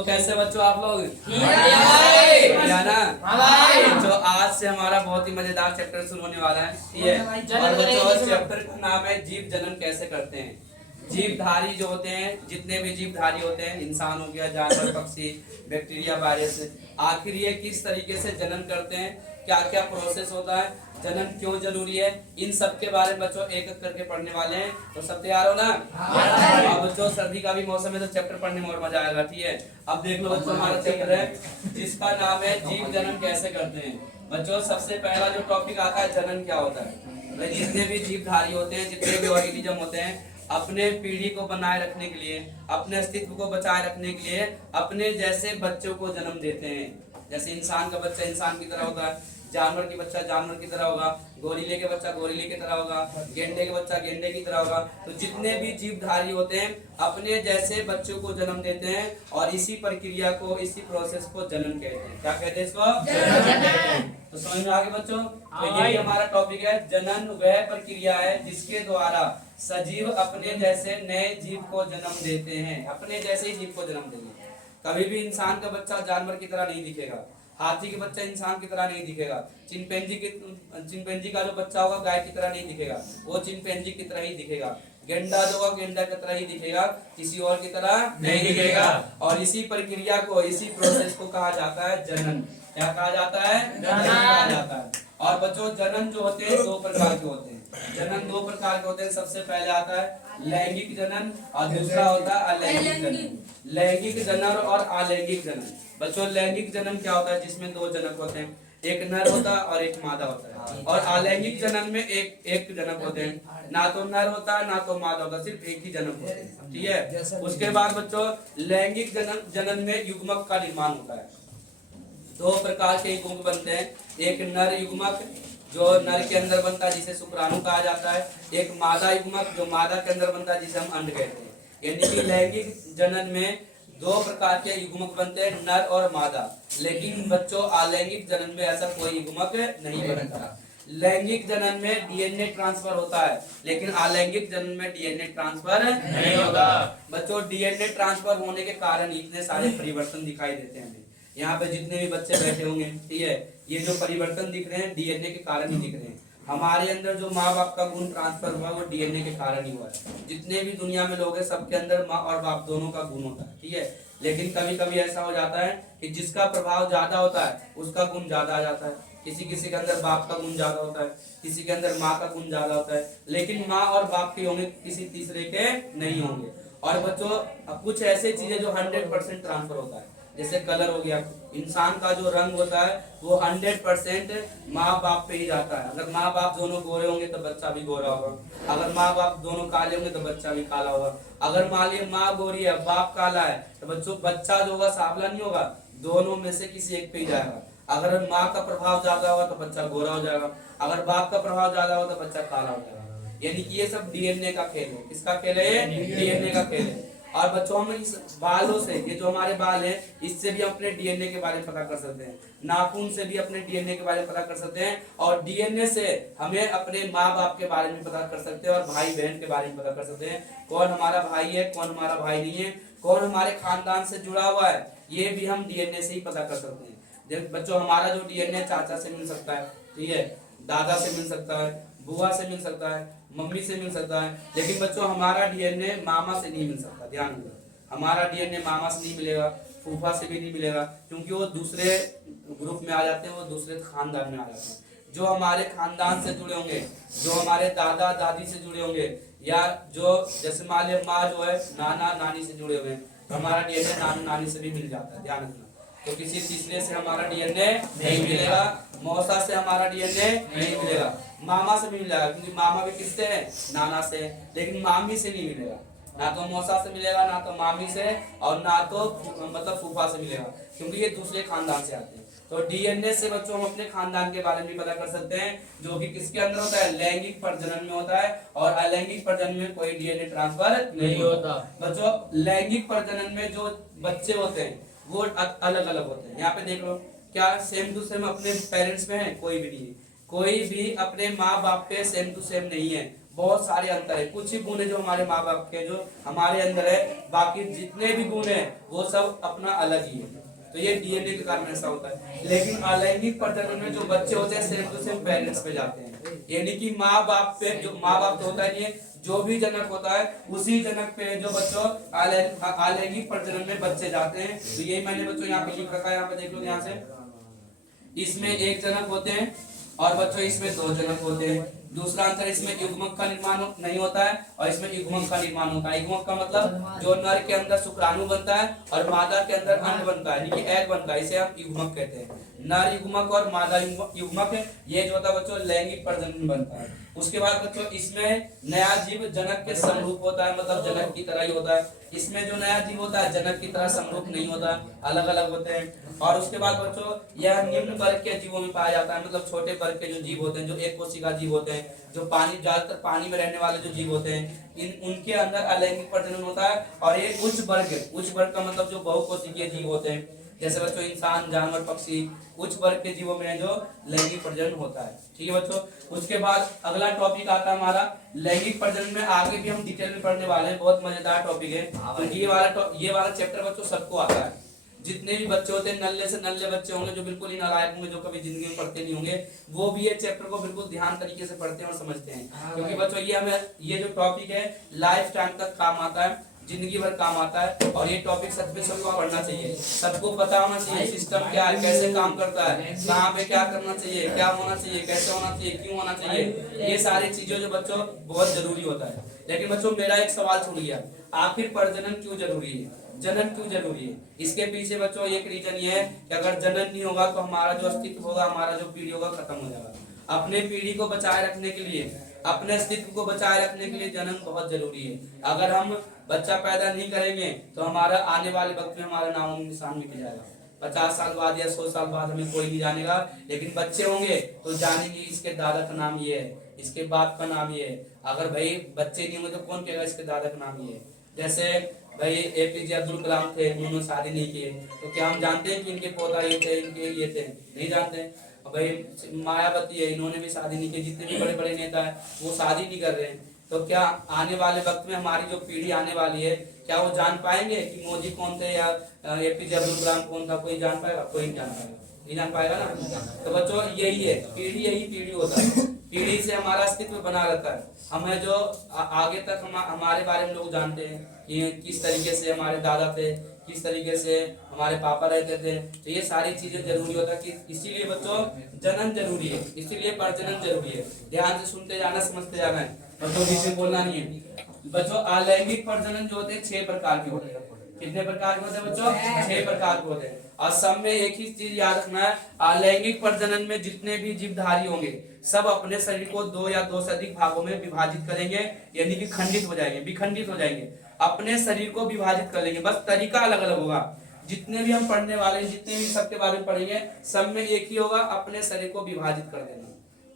तो कैसे बच्चों आप लोग बढ़िया ना। भाई। तो आज से हमारा बहुत ही मजेदार चैप्टर शुरू होने वाला है। ठीक है। और बच्चों चैप्टर का नाम है जीव जनन कैसे करते हैं। जीवधारी जो होते हैं, जितने भी जीवधारी होते हैं, इंसान हो गया, जानवर, पक्षी, बैक्टीरिया, वायरस, आखिर ये किस तरीके से जनन करते हैं, क्या क्या प्रोसेस होता है, जनन क्यों जरूरी है, इन सब के बारे में बच्चों एक एक करके पढ़ने वाले हैं। तो सब तैयार हो ना। अब बच्चों सर्दी का भी मौसम है तो चैप्टर पढ़ने में और मजा आएगा। ठीक है। अब देख लो बच्चों, हमारा चैप्टर है जिसका नाम है जीव जनन कैसे करते हैं। बच्चों सबसे पहला जो टॉपिक आता है, जनन क्या होता है। जितने भी जीवधारी होते हैं, जितने भी ऑर्गेनिज्म होते हैं, अपने पीढ़ी को बनाए रखने के लिए, अपने अस्तित्व को बचाए रखने के लिए अपने जैसे बच्चों को जन्म देते हैं। जैसे इंसान का बच्चा इंसान की तरह होगा, जानवर की बच्चा जानवर की तरह होगा, गोरिल्ले के बच्चा गोरिल्ले की तरह होगा, गेंडे के बच्चा गेंडे की तरह होगा। तो जितने भी जीवधारी होते हैं अपने जैसे बच्चों को जन्म देते हैं और इसी प्रक्रिया को, इसी प्रोसेस को जनन कहते हैं। क्या कहते हैं इसको? तो समझ में आगे बच्चों। तो यही हमारा टॉपिक है। जनन वह प्रक्रिया है जिसके द्वारा सजीव अपने जैसे नए जीव को जन्म देते हैं। अपने जैसे ही जीव को जन्म देंगे। कभी भी इंसान का बच्चा जानवर की तरह नहीं दिखेगा, हाथी के बच्चा इंसान की तरह नहीं दिखेगा, चिंपैंजी का जो बच्चा होगा गाय की तरह नहीं दिखेगा, वो चिंपैंजी की तरह ही दिखेगा। गेंडा जो होगा गेंडा की तरह ही दिखेगा, किसी और की तरह नहीं दिखेगा। और इसी प्रक्रिया को, इसी प्रोसेस को कहा जाता है जनन। क्या कहा जाता है? जनन कहा जाता है। और बच्चों जनन जो होते हैं दो प्रकार के होते हैं। जनन दो प्रकार के होते हैं। सबसे पहले आता है लैंगिक जनन और दूसरा होता है अलैंगिक जनन। लैंगिक जनन और अलैंगिक जनन। बच्चों लैंगिक जनन क्या होता है? जिसमें दो जनक होते हैं, एक नर होता है और एक मादा होता है। और अलैंगिक जनन में एक जनक होते हैं, ना तो नर होता है ना तो मादा होता है, सिर्फ एक ही जनक होते हैं। ठीक है। उसके बाद बच्चों लैंगिक जनन में युग्मक का निर्माण होता है। दो प्रकार के युग्मक बनते हैं। एक नर युग्मक जो नर के अंदर बनता है जिसे शुक्राणु कहा जाता है, एक मादा युग्मक जो मादा के अंदर बनता है जिसे हम अंड कहते हैं। यानी कि लैंगिक जनन में दो प्रकार के युग्मक बनते हैं, नर और मादा। लेकिन बच्चों अलैंगिक जनन में ऐसा कोई युग्मक नहीं बनता। लैंगिक जनन में डीएनए ट्रांसफर होता है, लेकिन अलैंगिक जनन में डीएनए ट्रांसफर नहीं होता। बच्चों डीएनए ट्रांसफर होने के कारण इतने सारे परिवर्तन दिखाई देते हैं। यहाँ पे जितने भी बच्चे बैठे होंगे, ठीक है, ये जो परिवर्तन दिख रहे हैं डीएनए के कारण ही दिख रहे हैं। हमारे अंदर जो माँ बाप का गुण ट्रांसफर हुआ वो डीएनए के कारण ही हुआ है। जितने भी दुनिया में लोग हैं सबके अंदर माँ और बाप दोनों का गुण होता है। ठीक है। लेकिन कभी कभी ऐसा हो जाता है कि जिसका प्रभाव ज्यादा होता है उसका गुण ज्यादा आ जाता है। किसी किसी के अंदर बाप का गुण ज्यादा होता है, किसी के अंदर माँ का गुण ज्यादा होता है, लेकिन माँ और बाप के होंगे, किसी तीसरे के नहीं होंगे। और बच्चों कुछ ऐसे चीजें जो 100% ट्रांसफर होता है, जैसे कलर हो गया। इंसान का जो रंग होता है वो 100% माँ बाप पे ही जाता है। अगर माँ बाप दोनों गोरे होंगे तो बच्चा भी गोरा होगा, अगर माँ बाप दोनों काले होंगे तो बच्चा भी काला होगा। अगर मान लिया माँ गोरी है बाप काला है तो बच्चा जो होगा सांवला नहीं होगा, दोनों में से किसी एक पे ही जाएगा। अगर माँ का प्रभाव ज्यादा होगा तो बच्चा गोरा हो जाएगा, अगर बाप का प्रभाव ज्यादा होगा तो बच्चा काला हो जाएगा। यानी कि ये सब डीएनए का खेल है। किसका खेल है? डीएनए का खेल है। और बच्चों हम इस बालों से, ये जो हमारे बाल हैं, इससे भी अपने डीएनए के बारे में पता कर सकते हैं। नाखून से भी अपने डीएनए के बारे में पता कर सकते हैं। और डीएनए से हमें अपने माँ बाप के बारे में पता कर सकते हैं और भाई बहन के बारे में पता कर सकते हैं। कौन हमारा भाई है, कौन हमारा भाई नहीं है, कौन हमारे खानदान से जुड़ा हुआ है, ये भी हम डीएनए से ही पता कर सकते हैं। बच्चों हमारा जो डीएनए चाचा से मिल सकता है, ठीक है, दादा से मिल सकता है, बुआ से मिल सकता है, मम्मी से मिल सकता है, लेकिन बच्चों हमारा डीएनए मामा से नहीं मिल सकता। ध्यान रखना, हमारा डीएनए मामा से नहीं मिलेगा, फूफा से भी नहीं मिलेगा, क्योंकि वो दूसरे ग्रुप में आ जाते हैं, वो दूसरे खानदान में आ जाते हैं। जो हमारे खानदान से जुड़े होंगे, जो हमारे दादा दादी से जुड़े होंगे, या जो जैसे मान लिया माँ जो है नाना नानी से जुड़े हुए हैं, तो हमारा डीएनए नाना नानी से भी मिल जाता है। ध्यान रखना। तो किसी तीसरे से हमारा डीएनए नहीं मिलेगा, मौसा से हमारा डीएनए नहीं मिलेगा, मामा से भी मिल जाएगा, क्योंकि मामा भी किससे है? नाना से। लेकिन मामी से नहीं मिलेगा, ना तो मौसा से मिलेगा, ना तो मामी से, और ना तो मतलब फूफा से मिलेगा, क्योंकि ये दूसरे खानदान से आते हैं। तो डीएनए से बच्चों हम अपने खानदान के बारे में भी पता कर सकते हैं, जो कि किसके अंदर होता है? लैंगिक प्रजनन में होता है। और अलैंगिक प्रजनन में कोई डीएनए ट्रांसफर नहीं होता। बच्चों लैंगिक प्रजनन में जो बच्चे होते हैं वो अलग अलग होते हैं। यहाँ पे देख लो, क्या सेम टू सेम अपने पेरेंट्स में है? कोई भी नहीं है। कोई भी अपने माँ बाप पे सेम टू सेम नहीं है। बहुत सारे अंतर है। कुछ ही गुण है जो हमारे माँ बाप के जो हमारे अंदर है, बाकी जितने भी गुण है वो सब अपना अलग ही है। तो ये डीएनए के कारण ऐसा होता है। लेकिन अलैंगिक प्रजनन में जो बच्चे होते हैं सेम टू सेम पेरेंट्स पे जाते हैं, यानी कि माँ बाप पे, जो माँ बाप तो होता है नहीं, जो भी जनक होता है उसी जनक पे जो बच्चों अलैंगिक प्रजनन में बच्चे जाते हैं। तो यही मैंने बच्चों यहाँ पे लिख रखा है, यहाँ पे देख लो ध्यान से। इसमें एक जनक होते हैं और बच्चों इसमें दो जनक होते हैं। दूसरा अंतर, इसमें युग्मक का निर्माण नहीं होता है और इसमें युग्मक का निर्माण होता है। युग्मक का मतलब जो नर के अंदर शुक्राणु बनता है और मादा के अंदर अंड बनता है, यानी कि एग बनता है, इसे हम युग्मक कहते हैं। नर युग्मक और मादा युग्मक ये जो होता है बच्चों लैंगिक प्रजनन बनता है। उसके बाद बच्चों इसमें नया जीव जनक के समरूप होता है, मतलब जनक की तरह ही होता है। इसमें जो नया जीव होता है जनक की तरह समरूप नहीं होता, अलग अलग होते हैं। और उसके बाद बच्चों यह निम्न वर्ग के जीवों में पाया जाता है, मतलब छोटे वर्ग के जो जीव होते हैं, जो एक कोशिका जीव होते हैं, जो पानी ज्यादातर पानी में रहने वाले जो जीव होते हैं, उनके अंदर अलैंगिक प्रजनन होता है। और ये उच्च वर्ग का मतलब जो बहुकोशिकीय जीव होते हैं, जैसे बच्चों इंसान, जानवर, पक्षी, उच्च वर्ग के जीवों में जो लैंगिक प्रजनन होता है। ठीक है बच्चों। उसके बाद अगला टॉपिक आता है हमारा लैंगिक प्रजनन में। आगे भी हम डिटेल में पढ़ने वाले हैं, बहुत मजेदार टॉपिक है। तो ये वाला चैप्टर बच्चों सबको आता है। जितने भी बच्चे होते हैं, नल्ले से नल्ले बच्चे होंगे जो बिल्कुल ही नालायक होंगे, जो कभी जिंदगी में पढ़ते नहीं होंगे, वो भी ये चैप्टर को बिल्कुल ध्यान तरीके से पढ़ते हैं और समझते हैं। क्योंकि बच्चों ये जो टॉपिक है लाइफ टाइम तक काम आता है, जिंदगी भर काम आता है। और ये टॉपिक सच में सबको पढ़ना चाहिए, सबको पता होना चाहिए सिस्टम क्या है, कैसे काम करता है, कहाँ पे क्या करना चाहिए, क्या होना चाहिए, कैसे होना चाहिए, क्यों होना चाहिए, ये सारी चीजें जो बच्चों बहुत जरूरी होता है। लेकिन बच्चों मेरा एक सवाल छूट गया, आखिर प्रजनन क्यों जरूरी है, जनन क्यों जरूरी है? इसके पीछे बच्चों एक रीजन ये है कि अगर जनन नहीं होगा तो हमारा जो अस्तित्व होगा, हमारा जो पीढ़ी होगा खत्म हो जाएगा। अपने पीढ़ी को बचाए रखने के लिए, अपने अस्तित्व को बचाए रखने के लिए जनन बहुत जरूरी है। अगर हम बच्चा पैदा नहीं करेंगे तो हमारा आने वाले वक्त में हमारा नाम निशान मिट जाएगा। 50 साल बाद या 100 साल बाद हमें कोई नहीं जानेगा, लेकिन बच्चे होंगे तो जानेंगे इसके दादा का नाम ये है, इसके बाप का नाम ये है। अगर भाई बच्चे नहीं होंगे तो कौन कहेगा इसके दादा का नाम ये है? जैसे भाई एपीजे अब्दुल कलाम थे, उन्होंने शादी नहीं की, तो क्या हम जानते हैं कि इनके पोता ये थे, इनके ये थे? नहीं जानते। भाई मायावती है, इन्होंने भी शादी नहीं की। जितने भी बड़े बड़े नेता है वो शादी नहीं कर रहे हैं। तो क्या आने वाले वक्त में हमारी जो पीढ़ी आने वाली है, क्या वो जान पाएंगे कि मोदी कौन थे या एपीजे अब्दुल कलाम कौन था? कोई जान पाएगा? कोई नहीं जान पाएगा, नहीं जान पाएगा ना। तो बच्चों यही है, यही पीढ़ी होता है। पीढ़ी से हमारा अस्तित्व बना रहता है। हमें जो आगे तक हमारे बारे में लोग जानते हैं कि किस तरीके से हमारे दादा थे, किस तरीके से हमारे पापा रहते थे। तो ये सारी चीजें जरूरी होता है कि इसीलिए बच्चों जनन जरूरी है, इसीलिए प्रजनन जरूरी है। ध्यान से सुनते जाना, समझते जाना है बच्चों, बीच बोलना नहीं है। बच्चों अलैंगिक प्रजनन जो होते हैं 6 प्रकार के होते हैं। कितने प्रकार के होते हैं बच्चों? 6 प्रकार के होते हैं। और सब में एक ही चीज याद रखना है, अलैंगिक प्रजनन में जितने भी जीवधारी होंगे सब अपने शरीर को 2 या 2 से अधिक भागों में विभाजित करेंगे, यानी कि खंडित हो जाएंगे, विखंडित हो जाएंगे, अपने शरीर को विभाजित कर लेंगे। बस तरीका अलग अलग होगा। जितने भी हम पढ़ने वाले, जितने भी सबके बारे में पढ़ेंगे, सब में एक ही होगा, अपने शरीर को विभाजित कर देना।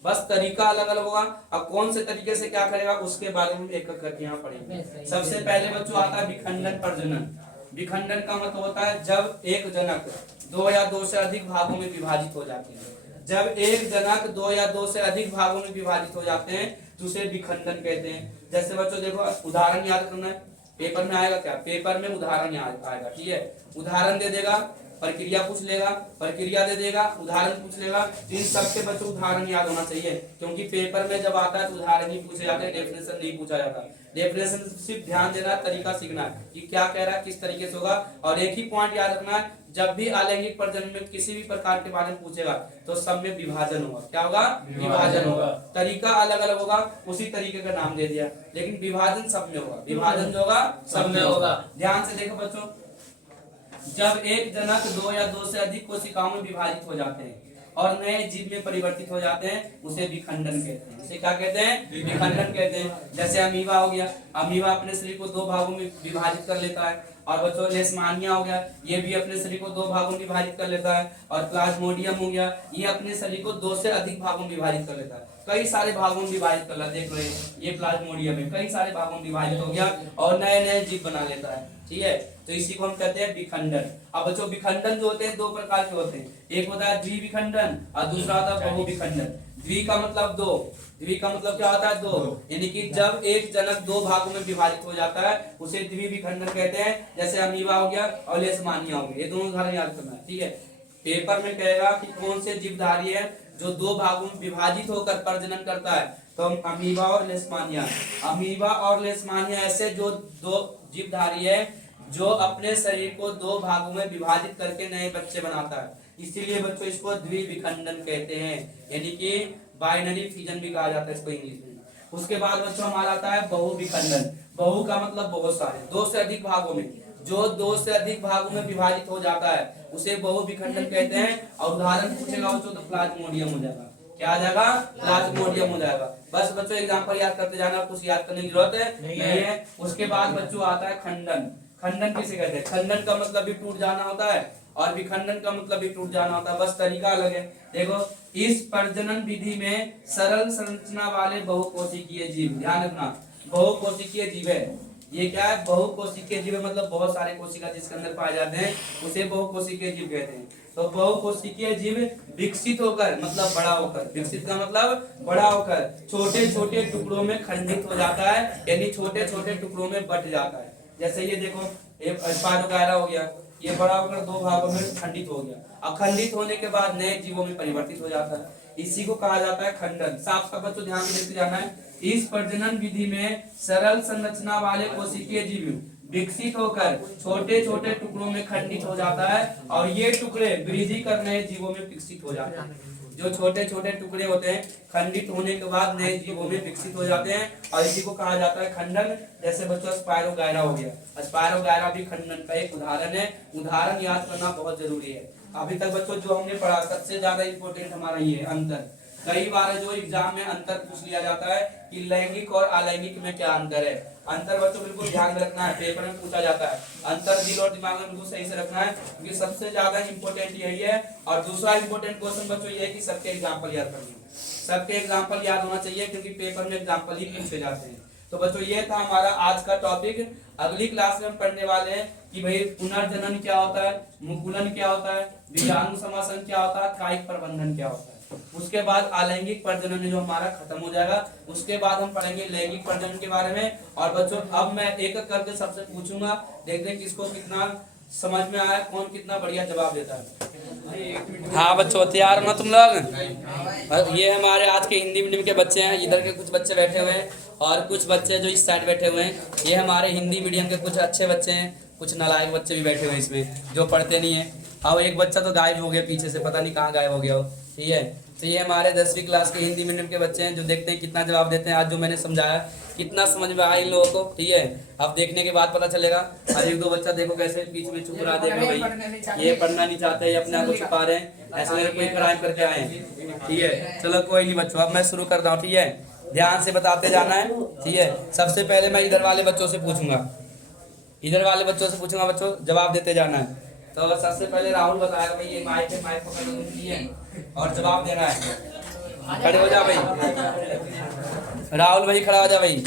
बस तरीका अलग अलग होगा। अब कौन से तरीके से क्या करेगा उसके बारे में एक एक करके यहाँ पढ़ेंगे। सबसे पहले बच्चों आता है विखंडन प्रजनन। विखंडन का मतलब होता है जब एक जनक 2 या 2 से अधिक भागों में विभाजित हो जाते हैं। जब एक जनक 2 या 2 से अधिक भागों में विभाजित हो जाते हैं तो उसे विखंडन कहते हैं। जैसे बच्चों देखो, उदाहरण याद करना है, पेपर में आएगा क्या? पेपर में उदाहरण आएगा, ठीक है। उदाहरण दे देगा, प्रक्रिया पूछ लेगा, प्रक्रिया दे देगा, उदाहरण पूछ लेगा। इन सबके बच्चों उदाहरण याद होना चाहिए, क्योंकि पेपर में जब आता है तो उदाहरण ही पूछे जाते हैं, डेफिनेशन नहीं पूछा जाता। डेफिनेशन सिर्फ ध्यान देना, तरीका सीखना है कि क्या कह रहा है, किस तरीके से होगा। और एक ही पॉइंट याद रखना है, जब भी अलैंगिक प्रजनन में किसी भी प्रकार के बारे में पूछेगा तो सब में विभाजन होगा। क्या होगा? विभाजन होगा। तरीका अलग अलग होगा, उसी तरीके का नाम दे दिया, लेकिन विभाजन सब में होगा। विभाजन जो होगा सब में होगा। ध्यान से देखो बच्चों, जब एक जनक 2 या 2 से अधिक कोशिकाओं में विभाजित हो जाते हैं और नए जीव में परिवर्तित हो जाते हैं, उसे विखंडन कहते हैं। उसे क्या कहते हैं? विखंडन कहते हैं। जैसे अमीबा हो गया, अमीबा अपने शरीर को 2 भागों में विभाजित कर लेता है। और बच्चों लेशमानिया हो गया, ये भी अपने शरीर को 2 भागों में विभाजित कर लेता है। और प्लाज्मोडियम हो गया, ये अपने शरीर को 2 से अधिक भागों में विभाजित कर लेता है। कई सारे भागों में विभाजित कर लेता है। देख रहे हैं ये प्लाज्मोडियम है, कई सारे भागों में विभाजित हो गया और नए नए जीव बना लेता है, ठीक है। तो इसी को हम कहते हैं विखंडन। अब बच्चों विखंडन जो होते हैं 2 प्रकार के होते हैं। एक होता है द्विविखंडन और दूसरा होता है बहुविखंडन। द्वि का मतलब दो, द्वि का मतलब क्या होता है? दो। यानी कि जब एक जनक दो भागों में विभाजित हो जाता है उसे द्विविखंडन कहते हैं। जैसे अमीबा हो गया और लेशमानिया हो गया, ये दोनों उदाहरण याद करना है, ठीक है। पेपर में कहेगा कि कौन से जीवधारी है जो दो भागों में विभाजित होकर प्रजनन करता है, तो अमीबा और लेशमानिया। अमीबा और लेशमानिया ऐसे जो दो जीवधारी है जो अपने शरीर को दो भागों में विभाजित करके नए बच्चे बनाता है, इसीलिए बच्चों इसको द्विविखंडन कहते हैं, यानी कि बाइनरी फिजन भी कहा जाता है इसको इंग्लिश में। उसके बाद बच्चों हमारा आता है बहुविखंडन। बहु का मतलब बहुत सारे, दो से अधिक भागों में, जो दो से अधिक भागों में विभाजित हो जाता है उसे बहुविखंडन कहते हैं। और उदाहरण पूछेगा बच्चों तो प्लाज्मोडियम हो जाएगा। क्या आ जाएगा? प्लाज्मोडियम हो जाएगा। बस बच्चों एग्जांपल याद करते जाना, कुछ याद करने की जरूरत है नहीं है। उसके बाद बच्चों आता है खंडन। खंडन किसे कहते हैं? खंडन का मतलब भी टूट जाना होता है और विखंडन का मतलब भी टूट जाना होता है, बस तरीका अलग है। देखो, इस प्रजनन विधि में सरल संरचना वाले बहुकोशिकीय जीव, ध्यान रखना, बहुकोशिकीय जीव है। ये क्या है? बहुकोशिकीय जीव मतलब बहुत सारे कोशिका जिसके अंदर पाए जाते हैं उसे बहुकोशिकीय जीव कहते हैं। तो बहुकोशिकीय जीव विकसित होकर मतलब बड़ा होकर, विकसित का मतलब बड़ा होकर छोटे छोटे टुकड़ों में खंडित हो जाता है, यानी छोटे छोटे टुकड़ों में बट जाता है। जैसे ये देखो, ये स्पाइरोगायरा हो गया, ये बड़ा होकर दो भागों में खंडित हो गया। अखंडित होने के बाद नए जीवों में परिवर्तित हो जाता है, इसी को कहा जाता है खंडन। साफ का बच्चों ध्यान से देखते जाना है। इस प्रजनन विधि में सरल संरचना वाले कोशिकीय जीव विकसित होकर छोटे छोटे टुकड़ों में खंडित हो जाता है और ये टुकड़े वृद्धि कर नए जीवों में विकसित हो जाते हैं। जो छोटे छोटे टुकड़े होते हैं खंडित होने के बाद नए जीवों में विकसित हो जाते हैं और इसी को कहा जाता है खंडन। जैसे बच्चों स्पाइरोगायरा हो गया, स्पाइरोगायरा भी खंडन का एक उदाहरण है। उदाहरण याद करना बहुत जरूरी है। अभी तक बच्चों जो हमने पढ़ा सबसे ज्यादा इंपॉर्टेंट हमारा ये है अंतर। कई बार जो एग्जाम में अंतर पूछ लिया जाता है कि लैंगिक और अलैंगिक में क्या अंतर है। अंतर बच्चों बिल्कुल ध्यान रखना है, पेपर में पूछा जाता है। अंतर दिल और दिमाग में बिल्कुल सही से रखना है क्योंकि सबसे ज्यादा इंपॉर्टेंट यही है। और दूसरा इंपॉर्टेंट क्वेश्चन बच्चों ये है कि सबके एग्जाम्पल याद करने, सबके एग्जाम्पल याद होना चाहिए क्योंकि पेपर में एग्जाम्पल ही पूछे जाते हैं। तो बच्चों ये था हमारा आज का टॉपिक। अगली क्लास में हम पढ़ने वाले हैं कि भाई पुनर्जनन क्या होता है, मुकुलन क्या होता है, बीजाणु समासन क्या होता है, कायिक प्रबंधन क्या होता है। उसके बाद अलैंगिक प्रजनन जो हमारा खत्म हो जाएगा, उसके बाद हम पढ़ेंगे लैंगिक प्रजनन के बारे में। और बच्चों अब मैं एक एक करके सबसे पूछूंगा, देखते हैं किसको कितना समझ में आया, कौन कितना बढ़िया जवाब देता है। हाँ बच्चों तैयार हो ना तुम लोग? ये हमारे आज के हिंदी मीडियम के बच्चे हैं, इधर के कुछ बच्चे बैठे हुए हैं और कुछ बच्चे जो इस साइड बैठे हुए हैं। ये हमारे हिंदी मीडियम के कुछ अच्छे बच्चे हैं, कुछ नालायक बच्चे भी बैठे हुए हैं इसमें जो पढ़ते नहीं है। अब एक बच्चा तो गायब हो गया पीछे से, पता नहीं कहाँ गायब हो गया हो, ठीक है। तो ये हमारे 10वीं क्लास के हिंदी मीडियम के बच्चे हैं जो देखते हैं कितना जवाब देते हैं। आज जो मैंने समझाया कितना समझ में आया इन लोगों को, ठीक है। अब देखने के बाद पता चलेगा। आज एक दो बच्चा देखो कैसे बीच में चुप रहा, देखो भाई ये पढ़ना नहीं चाहते, ये अपने आप को छुपा रहे हैं, ऐसे मेरे कोई क्राइम करके आए हैं, ठीक है। चलो कोई नहीं बच्चों, अब मैं शुरू कर रहा हूँ, ठीक है। ध्यान से बताते जाना है, ठीक है। सबसे पहले मैं इधर वाले बच्चों से पूछूंगा, इधर वाले बच्चों से पूछूंगा, बच्चों जवाब देते जाना है। तो सबसे पहले राहुल बताएगा भाई, ये माइक है, माइक पकड़ और जवाब देना है। खड़े हो जा भाई, राहुल भाई खड़ा हो जा भाई,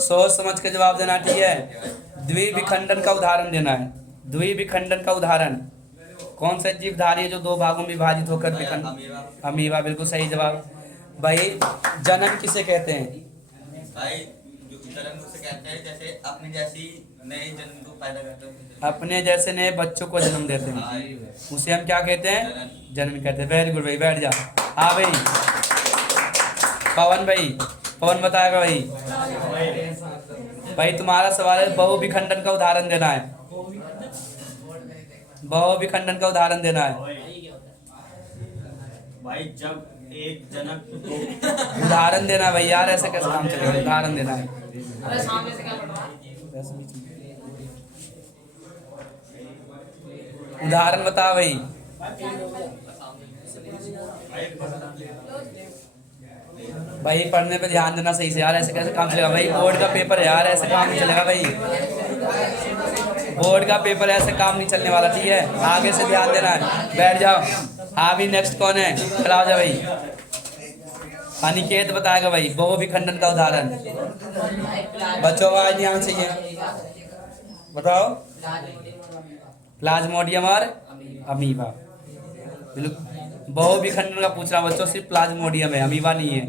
सोच समझ के जवाब देना, ठीक है। द्विविखंडन का उदाहरण देना है। द्विविखंडन का उदाहरण कौन सा जीवधारी है जो दो भागों में विभाजित होकर विखंड? अमीबा, बिल्कुल सही जवाब। भाई जनन किसे कहते हैं? भाई जनन उसे कहते हैं जैसे अपने जैसी नए जन्म को पैदा करते हैं, अपने जैसे नए बच्चों को जन्म देते हैं, उसे हम क्या कहते हैं? जनन कहते हैं। वेरी गुड भाई, बैठ जा। हाँ भाई पवन भाई, पवन बताएगा भाई। भाई तुम्हारा सवाल है बहुविखंडन का उदाहरण देना है, बहुविखंडन का उदाहरण देना है। भाई जब एक जनक उदाहरण देना भाई, यार ऐसे कैसे काम चलेगा? उदाहरण देना है। उदाहरण बता भाई। भाई पढ़ने पे ध्यान देना सही से यार, ऐसे कैसे काम चलेगा भाई? बोर्ड का पेपर है यार, ऐसे काम नहीं चलेगा भाई। बोर्ड का पेपर ऐसे काम नहीं चलने वाला, ठीक है। आगे से ध्यान देना है, बैठ जाओ। हाँ भी नेक्स्ट कौन है? खड़ा हो जा भाई। अनिकेत बताएगा भाई बहुविखंडन का उदाहरण। बच्चों आवाज नहीं आना चाहिए, बताओ। प्लाज्मोडियम और अमीबा, बहुविखंडन का पूछ रहा बच्चों, सिर्फ प्लाज्मोडियम है, अमीबा नहीं है।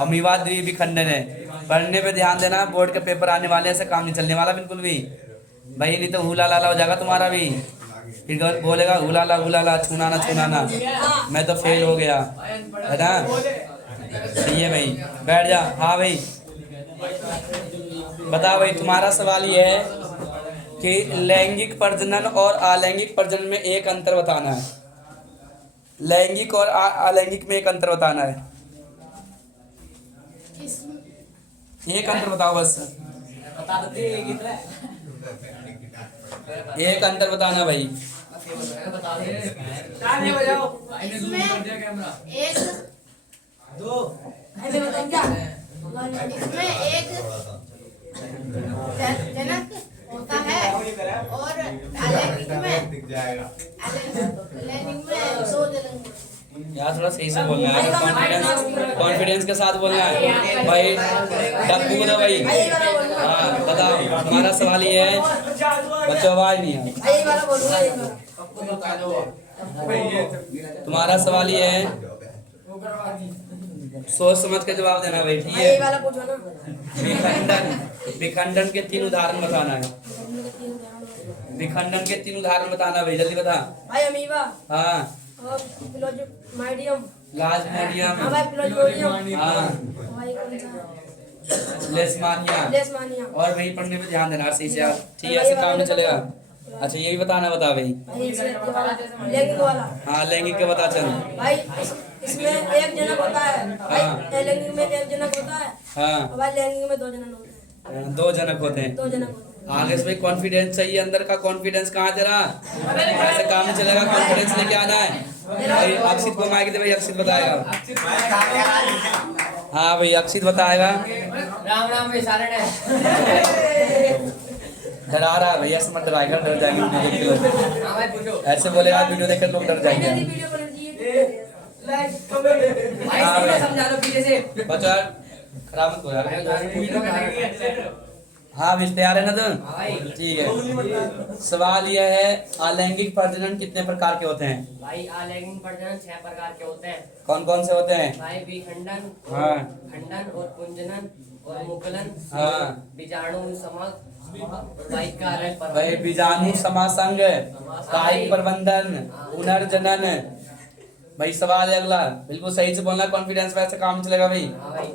अमीबा द्विविखंडन है। पढ़ने पे ध्यान देना, बोर्ड के पेपर आने वाले, ऐसे काम नहीं चलने वाला बिल्कुल भी भाई, नहीं तो हुला लाला हो जाएगा तुम्हारा भी। फिर बोलेगा हुला ला छूना ना, मैं तो फेल हो गया है ना। सही है भाई, बैठ जा। हाँ भाई बता भाई, तुम्हारा सवाल ये है कि लैंगिक प्रजनन और अलैंगिक प्रजनन में एक अंतर बताना है। लैंगिक और अलैंगिक में एक अंतर बताना है। एक अंतर बताओ बस, एक अंतर बताना भाई। इसमें एक जनक होता है और अलैंगिक में दो जनक। यार थोड़ा सही से बोलना है, कॉन्फिडेंस के साथ बोलना है भाई। डब्बू दो भाई। हाँ बताओ, तुम्हारा सवाल ये है बच्चों, आवाज नहीं है। तुम्हारा सवाल ये है, सोच समझ के जवाब देना भाई, ठीक है। विखंडन के 3 उदाहरण बताना है। विखंडन के 3 उदाहरण बताना भाई, जल्दी बता भाई। अमीबा, हाँ, प्लाज्मोडियम, प्लाज्मोडियम, हाँ, लेशमानिया। और वही पढ़ने पे ध्यान देना सही से यार, ठीक है, ऐसे काम नहीं चलेगा। अच्छा ये भी बताना, बता भाई। लैंगिक वाला। हाँ लैंगिक का बता चल भाई। इसमें एक जनक होता है। हाँ। लैंगिक में एक जनक होता है। हाँ भाई लैंगिक में 2 जनक होते हैं। 2 जनक होते हैं। 2 जनक होते हैं। आगे से भाई कॉन्फिडेंस चाहिए, अंदर का कॉन्फिडेंस कहाँ तेरा, ऐसे काम नहीं चलेगा। कॉन्फिडेंस लेके आना है भाई। अक्षित को माइक दे भाई, अक्षित बताएगा। हाँ भाई अक्षित बताएगा। राम राम भाई, सारे ने डरा रहा है भैया, समझ डराएगा, डर जाएंगे वीडियो देख के। हाँ भाई पूछो ऐसे बोलेगा वीडियो देख कर लोग डर जाएंगे। वीडियो बननी चाहिए। भाई, सीधे समझा लो पीछे से। बच्चों यार खराब मत करो यार। हाँ भी तैयार है ना तुम, ठीक है। सवाल यह है, अलैंगिक प्रजनन कितने प्रकार के होते हैं? भाई अलैंगिक प्रजनन 6 प्रकार के होते हैं। कौन कौन से होते हैं? भाई विखंडन, हाँ। खंडन और पुंजनन और मुकुलन, हाँ। बीजाणु समक, भाई कारण पर भाई बीजाणु समासंग, कायिक प्रबंधन, पुनर्जनन। भाई सवाल है अगला, बिल्कुल सही से बोलना, कॉन्फिडेंस वैसे काम चलेगा भाई। हाँ भाई।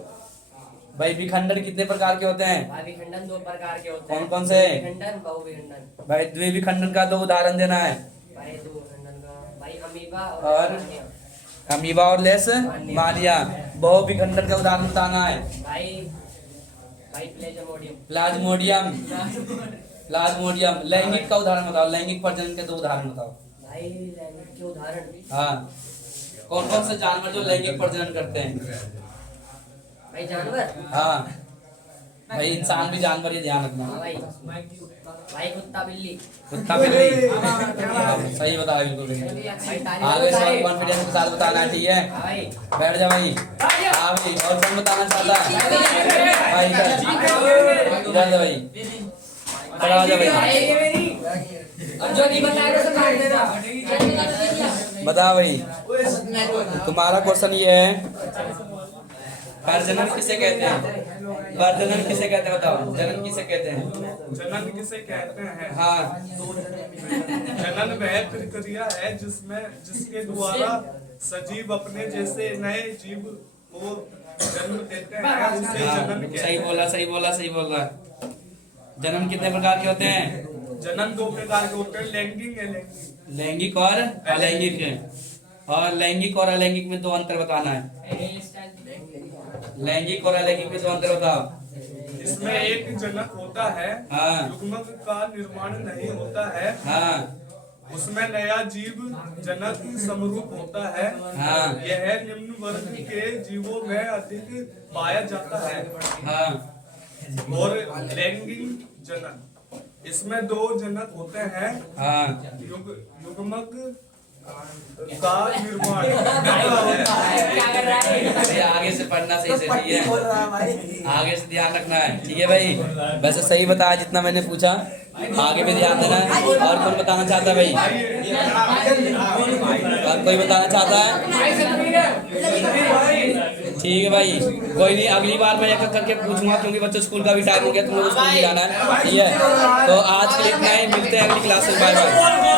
भाई विखंडन कितने प्रकार के होते हैं? भाई विखंडन 2 प्रकार के होते हैं। कौन कौन से? विखंडन, बहुविखंडन। भाई द्विविखंडन का 2 उदाहरण देना है। भाई 2 विखंडन का भाई अमीबा और लेशमानिया। अमीबा और लेशमानिया। बहुविखंडन का उदाहरण बताना है। भाई प्लाज्मोडियम। प्लाज्मोडियम। लैंगिक का उदाहरण बताओ, लैंगिक प्रजनन के 2 उदाहरण बताओ। भाई लैंगिक के उदाहरण। हाँ कौन कौन से जानवर जो लैंगिक प्रजनन करते हैं? भाई जानवर। हाँ भाई इंसान भी जानवर, ये ध्यान रखना। हाँ भाई कुत्ता बिल्ली। कुत्ता बिल्ली, सही बताया बिल्कुल भी। आगे से कॉन्फिडेंस के साथ बताना है, ठीक है। हाँ भाई। बैठ जा भाई। हाँ भाई, और कौन बताना चाहता है? भाई इधर से भाई, खड़ा हो जा भाई। जो नहीं बताएगा तो काट देना। बता भाई, तुम्हारा क्वेश्चन ये है, प्रजनन किसे कहते हैं? प्रजनन किसे कहते हैं बताओ, जनन किसे कहते हैं? जनन किसे कहते हैं? हाँ जनन वह प्रक्रिया है जिसके द्वारा सजीव अपने जैसे नए जीव को जन्म देते हैं, उसे जनन कहते सही हैं। बोला, सही बोला, सही बोला। जनन कितने प्रकार के होते हैं? जनन 2 प्रकार के होते हैं, लैंगिक है लैंगिक। लैंगिक और अलैंगिक है। और लैंगिक और अलैंगिक में 2 अंतर बताना है। लैंगिक और अलैंगिक में 2 अंतर बताओ। इसमें एक जनक होता है, हाँ। युग्मक का निर्माण नहीं होता है, हाँ उसमें नया जीव जनक समरूप होता है। हाँ। यह निम्न वर्ग के जीवों में अधिक पाया जाता है। हाँ और लैंगिक जनक, इसमें 2 जनक होते हैं, हाँ युग्मक का निर्माण। क्या कर रहा है? अरे आगे से पढ़ना सही से, ठीक है, आगे से ध्यान रखना है, ठीक है भाई। वैसे सही बताया जितना मैंने पूछा। आगे भी ध्यान देना है। और कौन बताना चाहता है भाई? और कोई बताना चाहता है? ठीक है भाई, कोई नहीं, अगली बार मैं एक करके पूछूंगा क्योंकि बच्चों स्कूल का भी टाइम हो गया, तुम लोग स्कूल भी जाना है। ठीक है, तो आज के लिए इतना ही, मिलते हैं अगली क्लास में। Bye bye.